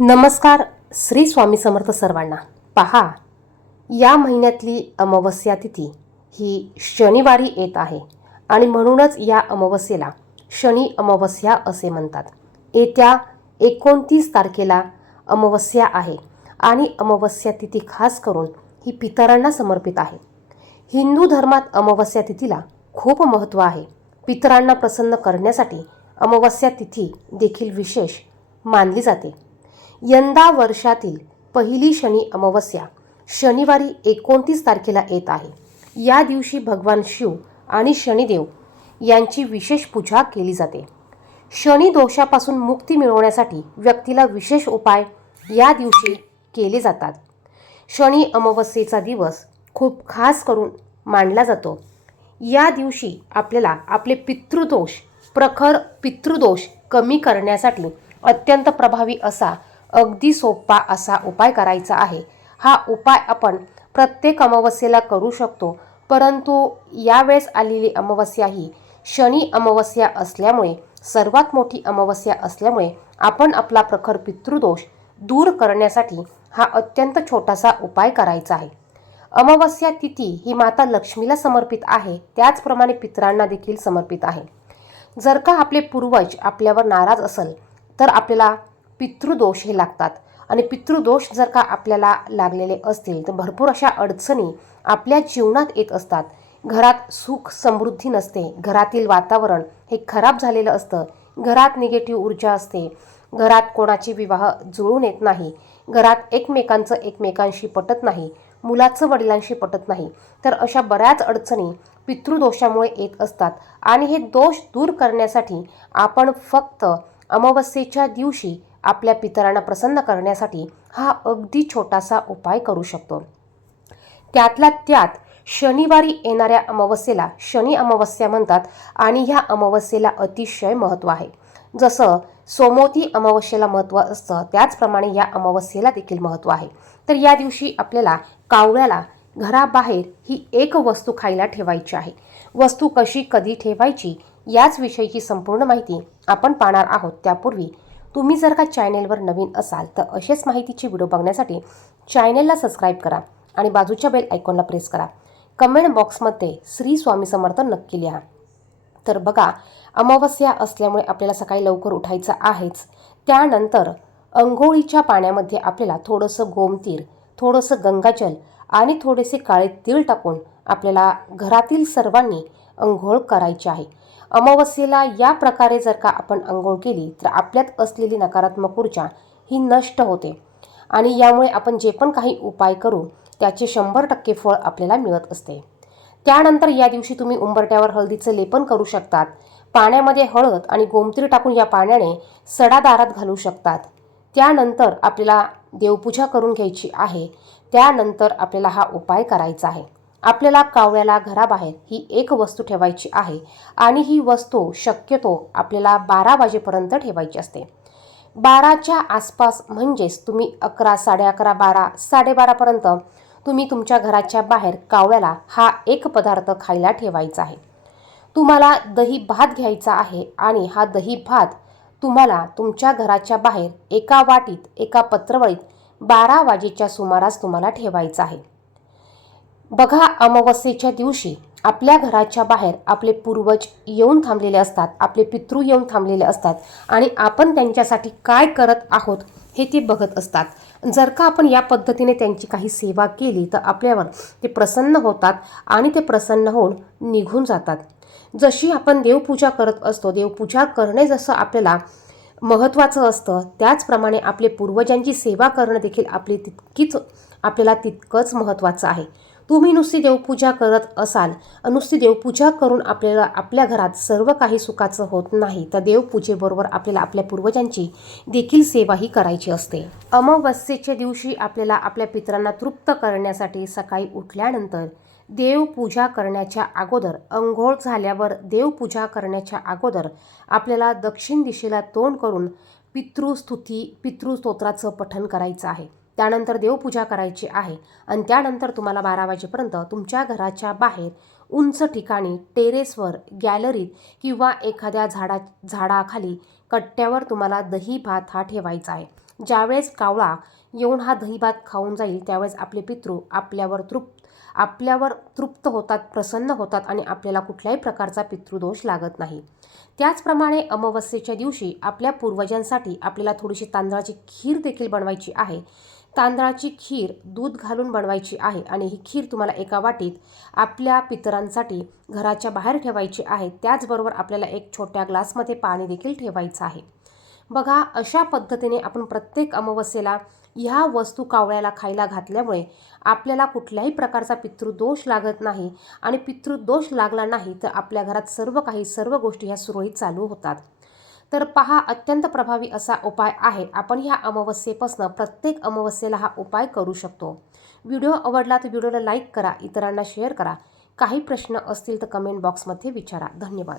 नमस्कार श्री स्वामी समर्थ सर्वांना. पहा या महिन्यातली अमावस्या तिथी ही शनिवारी येत आहे आणि म्हणूनच या अमावस्येला शनी अमावस्या असे म्हणतात. येत्या एकोणतीस तारखेला अमावस्या आहे आणि अमावस्या तिथी खास करून ही पितरांना समर्पित आहे. हिंदू धर्मात अमावस्या तिथीला खूप महत्त्व आहे. पितरांना प्रसन्न करण्यासाठी अमावस्या तिथी देखील विशेष मानली जाते. यंदा वर्षातील पहिली शनी अमावस्या शनिवारी एकोणतीस तारखेला येत आहे. या दिवशी भगवान शिव आणि शनिदेव यांची विशेष पूजा केली जाते. शनी दोषापासून मुक्ती मिळवण्यासाठी व्यक्तीला विशेष उपाय या दिवशी केले जातात. शनी अमावस्येचा दिवस खूप खास करून मानला जातो. या दिवशी आपल्याला आपले पितृदोष प्रखर पितृदोष कमी करण्यासाठी अत्यंत प्रभावी असा अगदी सोपा असा उपाय करायचा आहे. हा उपाय आपण प्रत्येक अमावस्येला करू शकतो परंतु यावेळेस आलेली अमावस्या ही शनी अमावस्या असल्यामुळे सर्वात मोठी अमावस्या असल्यामुळे आपण आपला प्रखर पितृदोष दूर करण्यासाठी हा अत्यंत छोटासा उपाय करायचा आहे. अमावस्या तिथी ही माता लक्ष्मीला समर्पित आहे त्याचप्रमाणे पितरांना देखील समर्पित आहे. जर का आपले पूर्वज आपल्यावर नाराज असेल तर आपल्याला पितृदोष हे लागतात. आणि पितृदोष जर का आपल्याला लागलेले असतील तर भरपूर अशा अडचणी आपल्या जीवनात येत असतात. घरात सुख समृद्धी नसते. घरातील वातावरण हे खराब झालेलं असतं. घरात निगेटिव्ह ऊर्जा असते. घरात कोणाचे विवाह जुळून येत नाही. घरात एकमेकांचं एकमेकांशी पटत नाही. मुलाचं वडिलांशी पटत नाही. तर अशा बऱ्याच अडचणी पितृदोषामुळे येत असतात. आणि हे दोष दूर करण्यासाठी आपण फक्त अमावस्येच्या दिवशी आपल्या पितरांना प्रसन्न करण्यासाठी हा अगदी छोटासा उपाय करू शकतो. त्यातल्या त्यात शनिवारी येणाऱ्या अमावस्येला शनी अमावस्या म्हणतात आणि ह्या अमावस्येला अतिशय महत्त्व आहे. जसं सोमवती अमावस्येला महत्त्व असतं त्याचप्रमाणे या अमावस्येला देखील महत्त्व आहे. तर या दिवशी आपल्याला कावळ्याला घराबाहेर ही एक वस्तू खायला ठेवायची आहे. वस्तू कशी कधी ठेवायची याच विषयीची संपूर्ण माहिती आपण पाहणार आहोत. त्यापूर्वी तुम्ही जर का चॅनेलवर नवीन असाल तर असेच माहितीचे व्हिडिओ बघण्यासाठी चॅनेलला सबस्क्राईब करा आणि बाजूच्या बेल आयकॉनला प्रेस करा. कमेंट बॉक्समध्ये श्री स्वामी समर्थ नक्की लिहा. तर बघा अमावस्या असल्यामुळे आपल्याला सकाळी लवकर उठायचं आहेच. त्यानंतर अंघोळीच्या पाण्यामध्ये आपल्याला थोडंसं गोमतीर थोडंसं गंगाजल आणि थोडेसे काळे तीळ टाकून आपल्याला घरातील सर्वांनी अंघोळ करायची आहे. अमावस्येला या प्रकारे जर का आपण अंघोळ केली तर आपल्यात असलेली नकारात्मक ऊर्जा ही नष्ट होते. आणि यामुळे आपण जे पण काही उपाय करू त्याचे शंभर टक्के फळ आपल्याला मिळत असते. त्यानंतर या दिवशी तुम्ही उंबरट्यावर हळदीचं लेपन करू शकतात. पाण्यामध्ये हळद आणि गोमतीर टाकून या पाण्याने सडा दारात घालू शकतात. त्यानंतर आपल्याला देवपूजा करून घ्यायची आहे. त्यानंतर आपल्याला हा उपाय करायचा आहे. आपल्याला कावळ्याला घराबाहेर ही एक वस्तू ठेवायची आहे आणि ही वस्तू शक्यतो आपल्याला बारा वाजेपर्यंत ठेवायची असते. बाराच्या आसपास म्हणजेच तुम्ही अकरा साडे अकरा बारा साडेबारापर्यंत तुम्ही तुमच्या घराच्या बाहेर कावळ्याला हा एक पदार्थ खायला ठेवायचा आहे. तुम्हाला दही भात घ्यायचा आहे आणि हा दही भात तुम्हाला तुमच्या घराच्या बाहेर एका वाटीत एका पत्रवळीत बारा वाजेच्या सुमारास तुम्हाला ठेवायचा आहे. बघा अमावस्येच्या दिवशी आपल्या घराच्या बाहेर आपले पूर्वज येऊन थांबलेले असतात आपले पितृ येऊन थांबलेले असतात आणि आपण त्यांच्यासाठी काय करत आहोत हे ते बघत असतात. जर का आपण या पद्धतीने त्यांची काही सेवा केली तर आपल्यावर ते प्रसन्न होतात आणि ते प्रसन्न होऊन निघून जातात. जशी आपण देवपूजा करत असतो देवपूजा करणे जसं आपल्याला महत्त्वाचं असतं त्याचप्रमाणे आपले पूर्वजांची सेवा करणं देखील आपली तितकीच आपल्याला तितकंच महत्त्वाचं आहे. तुम्ही नुसती देवपूजा करत असाल नुसती देवपूजा करून आपल्याला आपल्या घरात सर्व काही सुखाचं होत नाही तर देवपूजेबरोबर आपल्याला आपल्या पूर्वजांची देखील सेवाही करायची असते. अमावस्येच्या दिवशी आपल्याला आपल्या पितरांना तृप्त करण्यासाठी सकाळी उठल्यानंतर देवपूजा करण्याच्या अगोदर अंघोळ झाल्यावर देवपूजा करण्याच्या अगोदर आपल्याला दक्षिण दिशेला तोंड करून पितृस्तुती पितृस्तोत्राचं पठण करायचं आहे. त्यानंतर देवपूजा करायची आहे. आणि त्यानंतर तुम्हाला बारा वाजेपर्यंत तुमच्या घराच्या बाहेर उंच ठिकाणी टेरेसवर गॅलरीत किंवा एखाद्या झाडा झाडाखाली कट्ट्यावर तुम्हाला दही भात हा ठेवायचा आहे. ज्यावेळेस कावळा येऊन हा दहीभात खाऊन जाईल त्यावेळेस आपले पितृ आपल्यावर तृप्त आपल्यावर तृप्त होतात प्रसन्न होतात आणि आपल्याला कुठल्याही प्रकारचा पितृदोष लागत नाही. त्याचप्रमाणे अमावस्येच्या दिवशी आपल्या पूर्वजांसाठी आपल्याला थोडीशी तांदळाची खीर देखील बनवायची आहे. तांदळाची खीर दूध घालून बनवायची आहे आणि ही खीर तुम्हाला एका वाटीत आपल्या पितरांसाठी घराच्या बाहेर ठेवायची आहे. त्याचबरोबर आपल्याला एक छोट्या ग्लासमध्ये पाणी देखील ठेवायचं आहे. बघा अशा पद्धतीने आपण प्रत्येक अमावस्येला ह्या वस्तू कावळ्याला खायला घातल्यामुळे आपल्याला कुठल्याही प्रकारचा पितृदोष लागत नाही आणि पितृदोष लागला नाही तर आपल्या घरात सर्व काही सर्व गोष्टी ह्या सुरळीत चालू होतात. तर पहा अत्यंत प्रभावी असा उपाय आहे. आपण ह्या अमावस्येपासून प्रत्येक अमावस्येला हा उपाय करू शकतो. व्हिडिओ आवडला तर व्हिडिओला लाईक करा इतरांना शेअर करा. काही प्रश्न असतील तर कमेंट बॉक्समध्ये विचारा. धन्यवाद.